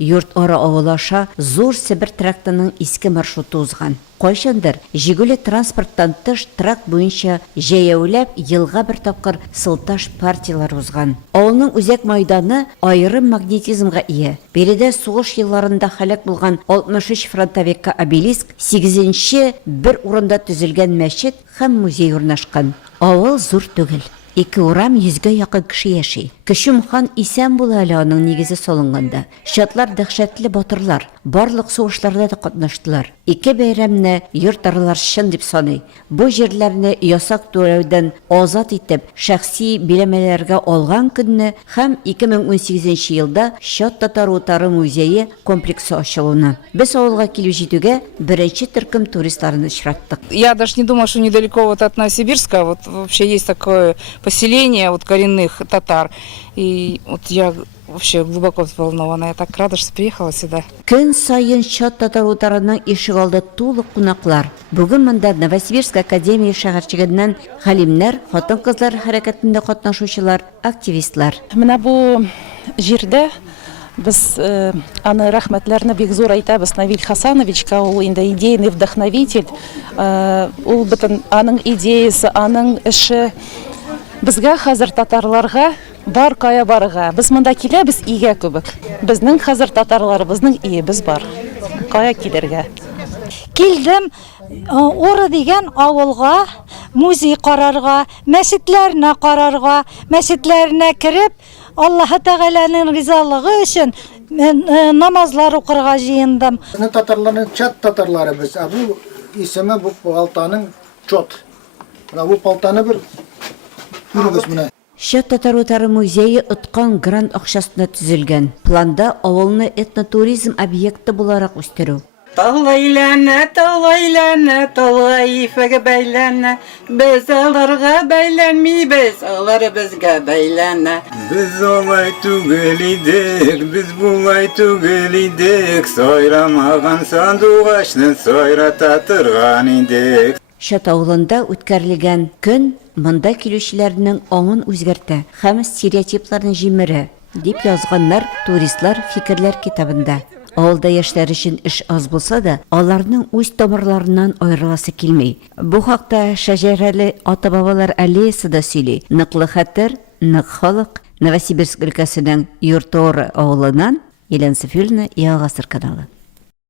Йорт ара авылаша зур Сибир трактының иске маршруты узган. Кайчандыр Жигули транспорттан тыш тракт буенча җәяүләп елга бер тапкыр сылташ партиялар узган. Авылның үзәк мәйданы аерым магнетизмга ия. Биредә сугыш елларында һәлак булган 63 фронтовикка обелиск, 8-нче бер урында төзелгән мәчет һәм музей урнашкан. Авыл зур түгел. 2 урам 100-гә якын кеше яши. Көчүмхан исән була әле аның нигезе салынганда. Шатлар дәһшәтле батырлар, барлык сугышларда да катнаштылар. 2 бәйрәмне йорт аралар шын дип саный. Бу җирләрне ясак түләүдән азат итеп, шәхси биләмәләргә алган көнне һәм 2018 елда Шат татар утары музее комплексы ачылуны. Без авылга килү җитүгә беренче төркем туристларын очраттык. Я даже не думала, что недалеко вот от Новосибирска вот вообще есть такое поселение вот коренных татар. И вот я вообще глубоко взволнована. Я так рада, что приехала сюда. Көн сайын Шат татар утарының ишек алды тулы кунаклар. Бүген монда Новосибирск академия шәһәрчегеннән галимнәр, хатын-кызлар хәрәкәтендә катнашучылар, активистлар. Менә бу җирдә без аны рәхмәтләрне бик зур әйтәбез Навил Хасановичка, ул инде идейный вдохновитель. Ул бөтен аның идеясы, аның эше безгә хәзер татарларга бар кая барыга. Без монда киләбез игә күбек. Безнең хәзер татарларыбызның иебез бар. Кая килергә? Килдем Оры дигән авылга, музей карарга, мәчетләренә карарга, мәчетләренә кирип, Аллаһ Тәгаләнең ризалыгы өчен намазлар укырга җыендым. Безнең татарларның чат татарлары без. Бу исеме бу палтаның чот. Менә бу палтаны бер күрегез менә. Шат татар утары музее откан грант акчасына төзелгән. Планда авылны этнотуризм объекты буларак үстерү. Талайлана, ифәгә бәйләнә, без аларга бәйләнмибез, алар безгә бәйләнә. Biz olay түгел идек, biz булай түгел идек, сайрамаган сандугачны сайрата торган идек. Шат авылында үткәрелгән көн монда килүчеләрнең аңын үзгәртә һәм стереотипларны җимерә, дип язганнар туристлар фикерләр китабында. Авылда яшьләр өчен эш аз булса да, аларның үз тамырларыннан аерыласы килми. Бу хакта шәҗәрәле ата-бабалар аллеясы да сөйли. Ныклы хәтер, нык халык. Новосибирск өлкәсенең Йорт-Оры авылыннан Елена Сафюльна, Ялгасыр каналы.